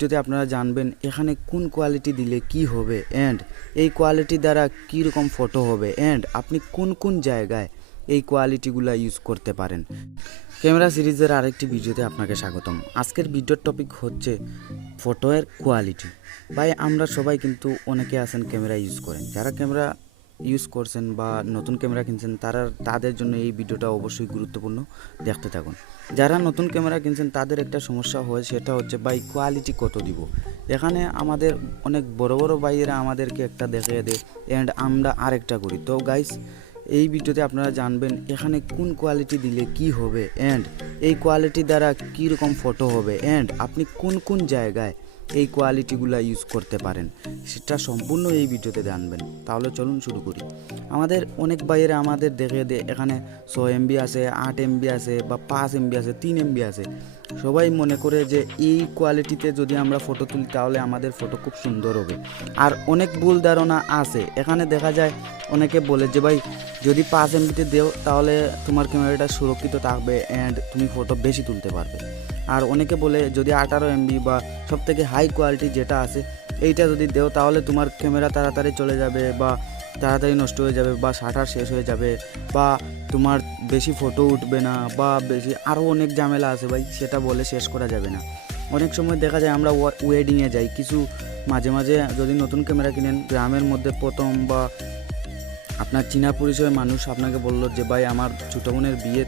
ভিডিওতে আপনারা জানবেন এখানে কোন কোয়ালিটি দিলে কি হবে অ্যান্ড এই কোয়ালিটি দ্বারা কীরকম ফটো হবে অ্যান্ড আপনি কোন কোন জায়গায় এই কোয়ালিটিগুলো ইউজ করতে পারেন। ক্যামেরা সিরিজের আরেকটি ভিডিওতে আপনাকে স্বাগতম। আজকের ভিডিওর টপিক হচ্ছে ফটোয়ের কোয়ালিটি। ভাই আমরা সবাই কিন্তু অনেকে আছেন ক্যামেরা ইউজ করেন, যারা ক্যামেরা ইউজ করছেন বা নতুন ক্যামেরা কিনছেন তাদের জন্য এই ভিডিওটা অবশ্যই গুরুত্বপূর্ণ, দেখতে থাকুন। যারা নতুন ক্যামেরা কিনছেন তাদের একটা সমস্যা হয়, সেটা হচ্ছে ভাই কোয়ালিটি কত দিব। এখানে আমাদের অনেক বড় বড় ভাইয়েরা আমাদেরকে একটা দেখিয়ে দেয় অ্যান্ড আমরা আরেকটা করি। তো গাইস এই ভিডিওতে আপনারা জানবেন এখানে কোন কোয়ালিটি দিলে কি হবে অ্যান্ড এই কোয়ালিটি দ্বারা কীরকম ফটো হবে অ্যান্ড আপনি কোন কোন জায়গায় এই কোয়ালিটিগুলো ইউজ করতে পারেন, সেটা সম্পূর্ণ এই ভিডিওতে জানবেন। তাহলে চলুন শুরু করি। আমাদের অনেক বাইরে আমাদের দেখে দে এখানে 6 MB আছে, 8 MB আছে বা 5 MB আছে, 3 MB আছে। সবাই মনে করে যে এই কোয়ালিটিতে যদি আমরা ফটো তুলি তাহলে আমাদের ফটো খুব সুন্দর হবে। আর অনেক ভুল ধারণা আছে। এখানে দেখা যায় অনেকে বলে যে ভাই যদি 5 MBতে দেও তাহলে তোমার ক্যামেরাটা সুরক্ষিত থাকবে অ্যান্ড তুমি ফটো বেশি তুলতে পারবে। আর অনেকে বলে যদি 18 MB বা সবথেকে হাই কোয়ালিটি যেটা আছে এইটা যদি দেও তাহলে তোমার ক্যামেরা তাড়াতাড়ি চলে যাবে বা তাড়াতাড়ি নষ্ট হয়ে যাবে বা শাটার শেষ হয়ে যাবে বা তোমার বেশি ফটো উঠবে না বা বেশি আরও অনেক ঝামেলা আছে ভাই, সেটা বলে শেষ করা যাবে না। অনেক সময় দেখা যায় আমরা ওয়েডিংয়ে যাই, কিছু মাঝে মাঝে যদি নতুন ক্যামেরা কিনেন গ্রামের মধ্যে প্রথম বা আপনার চীনা পরিচয় মানুষ আপনাকে বললো যে ভাই আমার ছোটো বোনের বিয়ে,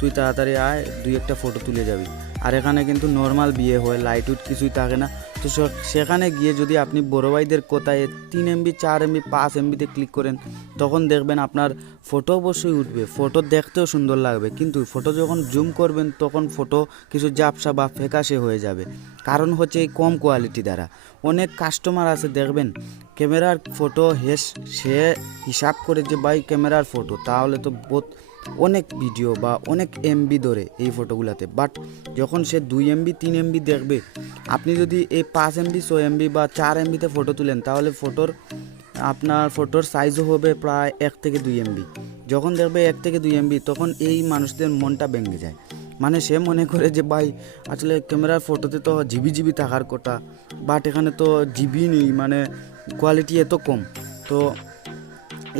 তুই তাড়াতাড়ি আয়, 2-1টা ফটো তুলে যাবি। আর এখানে কিন্তু নর্মাল বিয়ে হয়, লাইট উইট কিছুই থাকে না। তো সেখানে গিয়ে যদি আপনি বড়ো ভাইদের কোথায় 3 MB 4 MB 5 MBতে ক্লিক করেন তখন দেখবেন আপনার ফটো অবশ্যই উঠবে, ফটো দেখতেও সুন্দর লাগবে, কিন্তু ফটো যখন জুম করবেন তখন ফটো কিছু ঝাপসা বা ফ্যাকাশে হয়ে যাবে। কারণ হচ্ছে এই কম কোয়ালিটি দ্বারা। অনেক কাস্টমার আছে দেখবেন ক্যামেরার ফটো সে হিসাব করে যে ভাই ক্যামেরার ফটো তাহলে তো অনেক ভিডিও বা অনেক MB ধরে এই ফটোগুলোতে, বাট যখন সে 2 MB 3 MB দেখবে, আপনি যদি এই 5 MB 6 MB বা 4 MBতে ফটো তুলেন তাহলে আপনার ফটোর সাইজও হবে প্রায় 1 থেকে 2 MB। যখন দেখবে 1 থেকে 2 MB তখন এই মানুষদের মনটা ভেঙে যায়। মানে সে মনে করে যে ভাই আসলে ক্যামেরার ফটোতে তো জিবি থাকার কথা, বাট এখানে তো জিবি নেই, মানে কোয়ালিটি এত কম। তো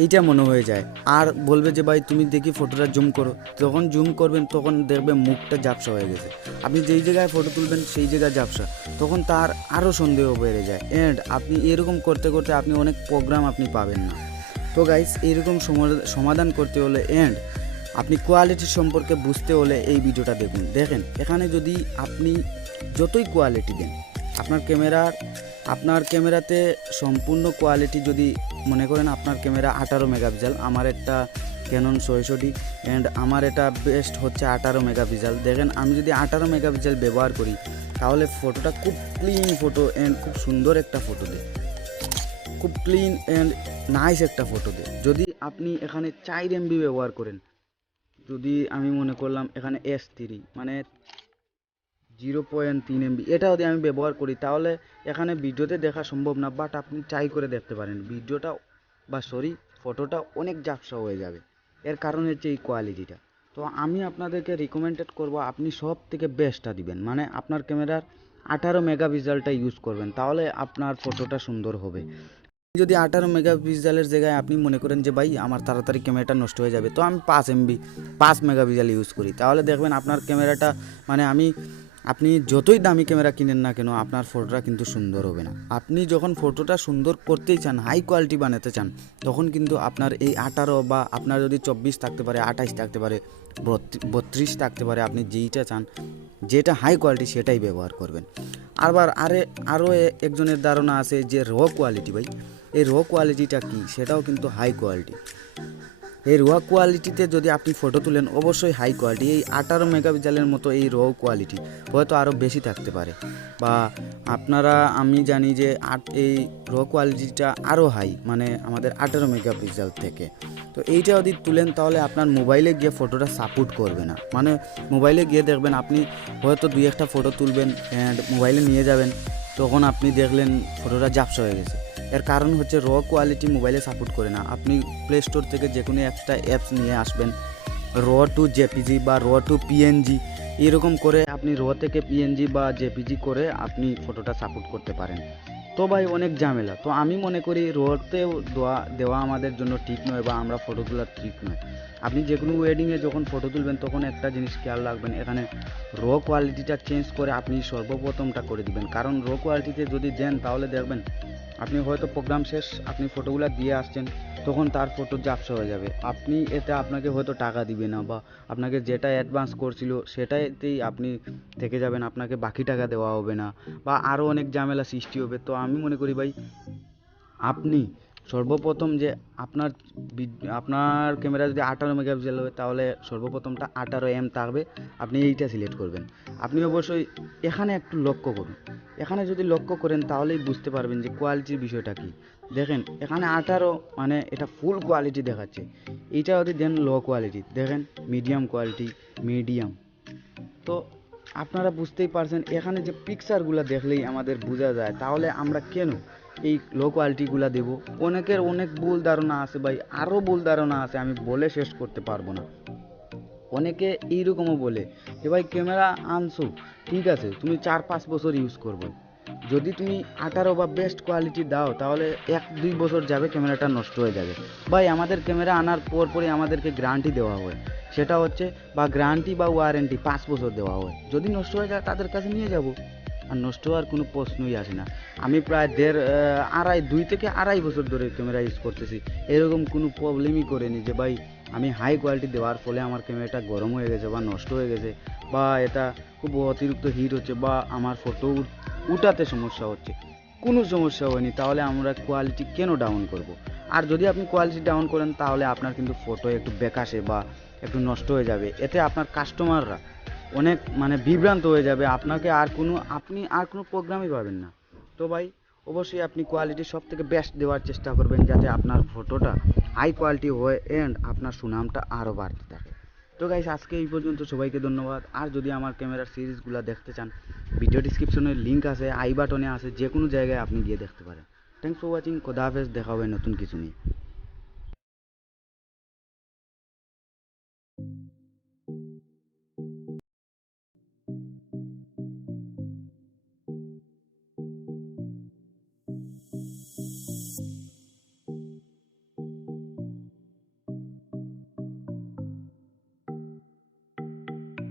এইটা মনে হয়ে যায় আর বলবে যে ভাই তুমি দেখি ফটোটা জুম করো। যখন জুম করবেন তখন দেখবে মুখটা ঝাপসা হয়ে গেছে, আপনি যেই জায়গায় ফটো তুলবেন সেই জায়গায় ঝাপসা, তখন তার আরও সন্দেহ বেড়ে যায় অ্যান্ড আপনি এরকম করতে করতে আপনি অনেক প্রোগ্রাম আপনি পাবেন না। তো গাইস এইরকম সমাধান করতে হলে অ্যান্ড আপনি কোয়ালিটি সম্পর্কে বুঝতে হলে এই ভিডিওটা দেখেন। এখানে যদি আপনি যতই কোয়ালিটি দেন আপনার ক্যামেরাতে সম্পূর্ণ কোয়ালিটি, যদি মনে করেন আপনার ক্যামেরা 18 মেগাপিক্সেল, আমার একটা ক্যানন 660 অ্যান্ড আমার এটা বেস্ট হচ্ছে 18 মেগাপিক্সেল। দেখেন আমি যদি 18 মেগাপিক্সেল ব্যবহার করি তাহলে ফটোটা খুব ক্লিন ফটো অ্যান্ড খুব সুন্দর একটা ফটো দেয়, খুব ক্লিন অ্যান্ড নাইস একটা ফটো দেয়। যদি আপনি এখানে 4 MB ব্যবহার করেন, যদি আমি মনে করলাম এখানে S3 মানে 0.3 MB এটা যদি আমি ব্যবহার করি তাহলে এখানে ভিডিওতে দেখা সম্ভব না, বাট আপনি ট্রাই করে দেখতে পারেন, ভিডিওটা ফটোটা অনেক ঝাপসা হয়ে যাবে। এর কারণ হচ্ছে এই কোয়ালিটিটা। তো আমি আপনাদেরকে রিকমেন্ডেড করব আপনি সব থেকে বেস্টটা দিবেন, মানে আপনার ক্যামেরার 18 মেগাপিক্সেলটা ইউজ করবেন, তাহলে আপনার ফটোটা সুন্দর হবে। যদি 18 মেগাপিক্সেলের জায়গায় আপনি মনে করেন যে ভাই আমার তাড়াতাড়ি ক্যামেরাটা নষ্ট হয়ে যাবে, তো আমি 5 MB 5 মেগাপিক্সেল ইউজ করি, তাহলে দেখবেন আপনার ক্যামেরাটা মানে আপনি যতই দামি ক্যামেরা কিনেন না কেন আপনার ফটোটা কিন্তু সুন্দর হবে না। আপনি যখন ফটোটা সুন্দর করতেই চান, হাই কোয়ালিটি বানাতে চান, তখন কিন্তু আপনার এই 18 বা আপনার যদি 24 থাকতে পারে, 28 থাকতে পারে, 32 থাকতে পারে, আপনি যেইটা চান যেটা হাই কোয়ালিটি সেটাই ব্যবহার করবেন। আরও একজনের ধারণা আছে যে র কোয়ালিটি, ভাই এই র কোয়ালিটিটা কি, সেটাও কিন্তু হাই কোয়ালিটি। এই র কোয়ালিটিতে যদি আপনি ফটো তুলেন অবশ্যই হাই কোয়ালিটি, এই 18 মেগাপিক্সেলের মতো এই র কোয়ালিটি হয়তো আরও বেশি থাকতে পারে, বা আমি জানি যে এই র কোয়ালিটিটা আরও হাই, মানে আমাদের 18 মেগাপিক্সেল থেকে। তো এইটা যদি তুলেন তাহলে আপনার মোবাইলে গিয়ে ফটোটা সাপোর্ট করবে না, মানে মোবাইলে গিয়ে দেখবেন আপনি হয়তো 2-1টা ফটো তুলবেন অ্যান্ড মোবাইলে নিয়ে যাবেন, তখন আপনি দেখলেন ফটোটা ঝাপসা হয়ে গেছে। এর কারণ হচ্ছে র কোয়ালিটি মোবাইলে সাপোর্ট করে না। আপনি প্লে স্টোর থেকে যে কোনো একটা অ্যাপস নিয়ে আসবেন, র টু জেপিজি বা র টু পিএনজি, এরকম করে আপনি র থেকে পিএনজি বা জেপিজি করে আপনি ফটোটা সাপোর্ট করতে পারেন। তো ভাই অনেক ঝামেলা, তো আমি মনে করি রতেও দেওয়া আমাদের জন্য ঠিক নয় বা আমরা ফটো তোলা ঠিক নয়। আপনি যে কোনো ওয়েডিংয়ে যখন ফটো তুলবেন তখন একটা জিনিস খেয়াল রাখবেন, এখানে র কোয়ালিটিটা চেঞ্জ করে আপনি সর্বপ্রথমটা করে দিবেন, কারণ র কোয়ালিটিতে যদি দেন তাহলে দেখবেন আপনি হয়তো প্রোগ্রাম শেষ আপনি ফটোগুলো দিয়ে আসছেন, তখন তার ফটো ঝাপসা হয়ে যাবে, আপনি এতে আপনাকে হয়তো টাকা দিবে না বা আপনাকে যেটা অ্যাডভান্স করছিল সেটাতেই আপনি থেকে যাবেন, আপনাকে বাকি টাকা দেওয়া হবে না বা আরও অনেক ঝামেলা সৃষ্টি হবে। তো আমি মনে করি ভাই আপনি সর্বপ্রথম যে আপনার ক্যামেরা যদি 18 মেগাপিক্সেল হয় তাহলে সর্বপ্রথমটা 18M থাকবে, আপনি এইটা সিলেক্ট করবেন। আপনি অবশ্যই এখানে একটু লক্ষ্য করুন, এখানে যদি লক্ষ্য করেন তাহলেই বুঝতে পারবেন যে কোয়ালিটির বিষয়টা কি। দেখেন এখানে 18 মানে এটা ফুল কোয়ালিটি দেখাচ্ছে, এইটা যদি দেন লো কোয়ালিটি, দেখেন মিডিয়াম কোয়ালিটি, মিডিয়াম। তো আপনারা বুঝতেই পারছেন এখানে যে পিকচারগুলো দেখলেই আমাদের বোঝা যায়, তাহলে আমরা কেন এই লো কোয়ালিটিগুলো দেবো? অনেকের অনেক ভুল ধারণা আছে ভাই, আরও ভুল ধারণা আছে, আমি বলে শেষ করতে পারবো না। অনেকে এইরকমও বলে যে ভাই ক্যামেরা আনছো ঠিক আছে, তুমি 4-5 বছর ইউজ করবে, যদি তুমি 18 বা বেস্ট কোয়ালিটি দাও তাহলে 1-2 বছর যাবে ক্যামেরাটা নষ্ট হয়ে যাবে। ভাই আমাদের ক্যামেরা আনার পরই আমাদেরকে গ্যারান্টি দেওয়া হয়, সেটা হচ্ছে বা গ্যারান্টি বা ওয়ারেন্টি 5 বছর দেওয়া হয়, যদি নষ্ট হয়ে যায় তাদের কাছে নিয়ে যাব, আর নষ্ট হওয়ার কোনো প্রশ্নই আসে না। আমি প্রায় 2 থেকে আড়াই বছর ধরে ক্যামেরা ইউজ করতেছি, এরকম কোনো প্রবলেমই করেনি যে ভাই আমি হাই কোয়ালিটি দেওয়ার ফলে আমার ক্যামেরাটা গরম হয়ে গেছে বা নষ্ট হয়ে গেছে বা এটা খুব অতিরিক্ত হিট হচ্ছে বা আমার ফটো উঠাতে সমস্যা হচ্ছে, কোনো সমস্যা হয়নি। তাহলে আমরা কোয়ালিটি কেন ডাউন করব? আর যদি আপনি কোয়ালিটি ডাউন করেন তাহলে আপনার কিন্তু ফটো একটু বেকাশে বা একটু নষ্ট হয়ে যাবে, এতে আপনার কাস্টমাররা অনেক মানে বিভ্রান্ত হয়ে যাবে, আপনি আর কোনো প্রোগ্রামই পাবেন না। তো ভাই অবশ্যই আপনি কোয়ালিটি সব থেকে বেস্ট দেওয়ার চেষ্টা করবেন যাতে আপনার ফটোটা হাই কোয়ালিটি হয় অ্যান্ড আপনার সুনামটা আরও বাড়তে থাকে। তো গাইস আজকে এই পর্যন্ত, সবাইকে ধন্যবাদ। আর যদি আমার ক্যামেরার সিরিজগুলো দেখতে চান ভিডিও ডিসক্রিপশনে লিঙ্ক আছে, আই বাটনে আছে, যে কোনো জায়গায় আপনি গিয়ে দেখতে পারেন। থ্যাংকস ফর ওয়াচিং, খোদা হাফেজ, দেখা হবে নতুন কিছু নিয়ে।